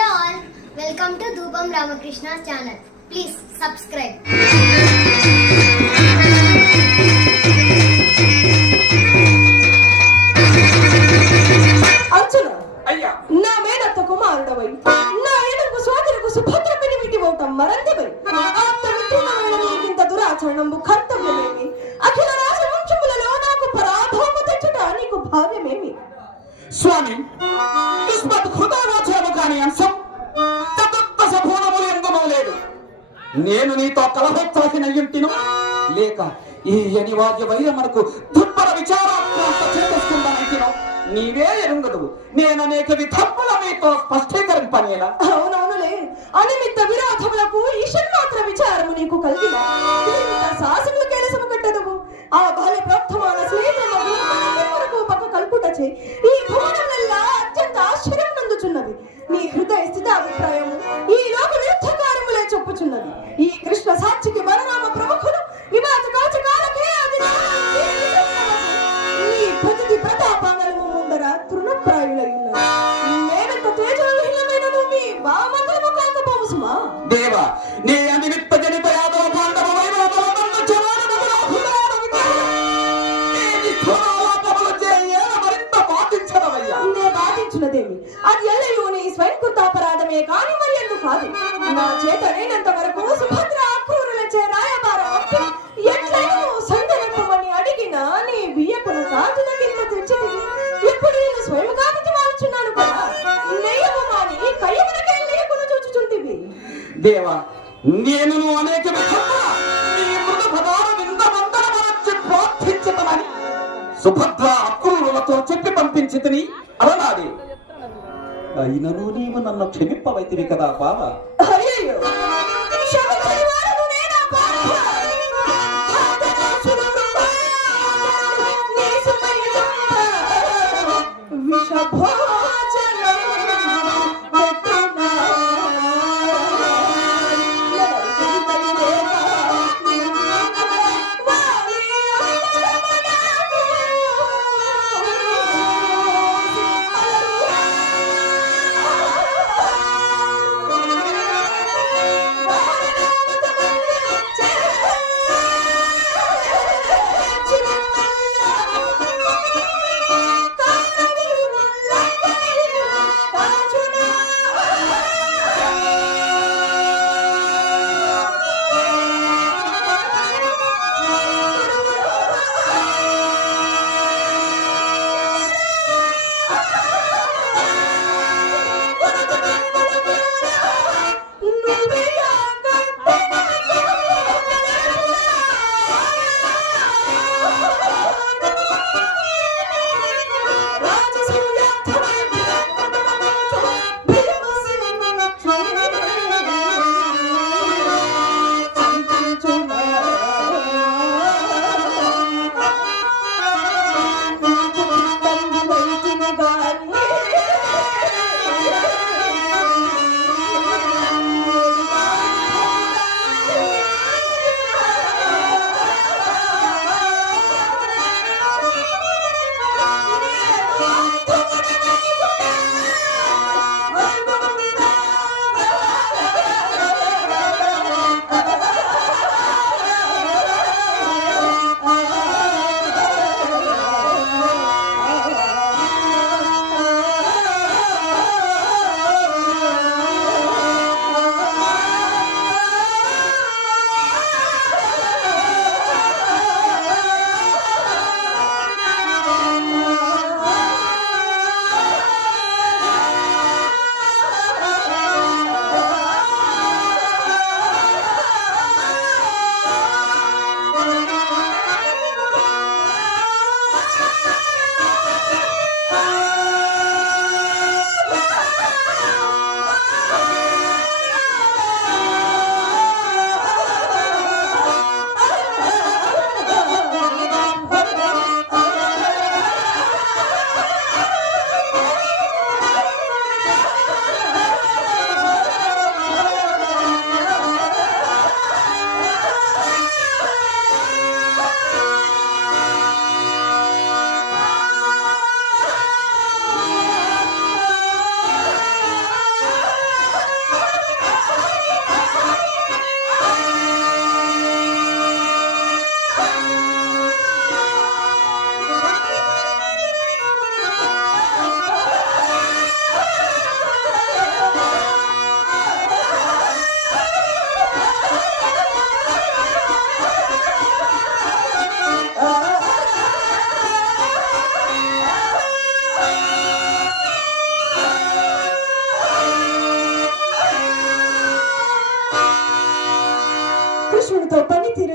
Hello all. Welcome to Dhupam Ramakrishna channel. Please subscribe. Arjuna అయ్యా నా మేనత్త కుమారుడవై నా ఏనుగు సోదరుకు సుభద్ర పెనిమిటి ఓటం మరందివై ఆప్త మిత్రుడమైన నీకింత దురాచరణము కర్తవ్యమేమి? అఖిల రాజవంశములలో నాకు పరాభవము తెచ్చుట నీకు భావ్యమేమి? స్వామి కాని నేను నీతో కలహోత్సాహిన ఇంటిను లేక ఈ అనివార్య వైరమునకు దుర్బల విచారాత్మక చేస్తుందనంటిను నీవే ఎరుంగదు నేను అనేక విధముల మీతో స్పష్టీకరింపనేలా. అవునవునులే. అనిమిత్త విరోధములకు ఈషన్మాత్ర విచారము నీకు కలిగిన. ఇంత కేలసము కట్టదము ఆ బాల ప్రాప్తమాన స్నేహితులు దేవ నీ అనిమిత్త జనిత యాదవ పాండవ వైభవములను నీ నిష్ఠురాలాపములు చేయేల మరింత అది ఎల్లయూ నీ స్వయంకృతాపరాధమే కాని మరి ఎందుకు కాదు? నా చేత నేనంత వరకు దేవ నేను అనేక విధముల సుభద్ర అక్రూరులతో చెప్పి పంపించి తిని అలనాది అయినను నీవు నన్ను క్షమిప్పవైతివి కదా బావ. అయ్యయ్యో! Oh,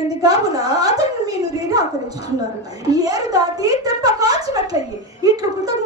తీరింది కావున అతన్ని మీరు నిరాకరించుతున్నారు ఏరు దాటి తెప్ప కాల్చినట్లయ్యి. ఇట్లు కృతజ్ఞ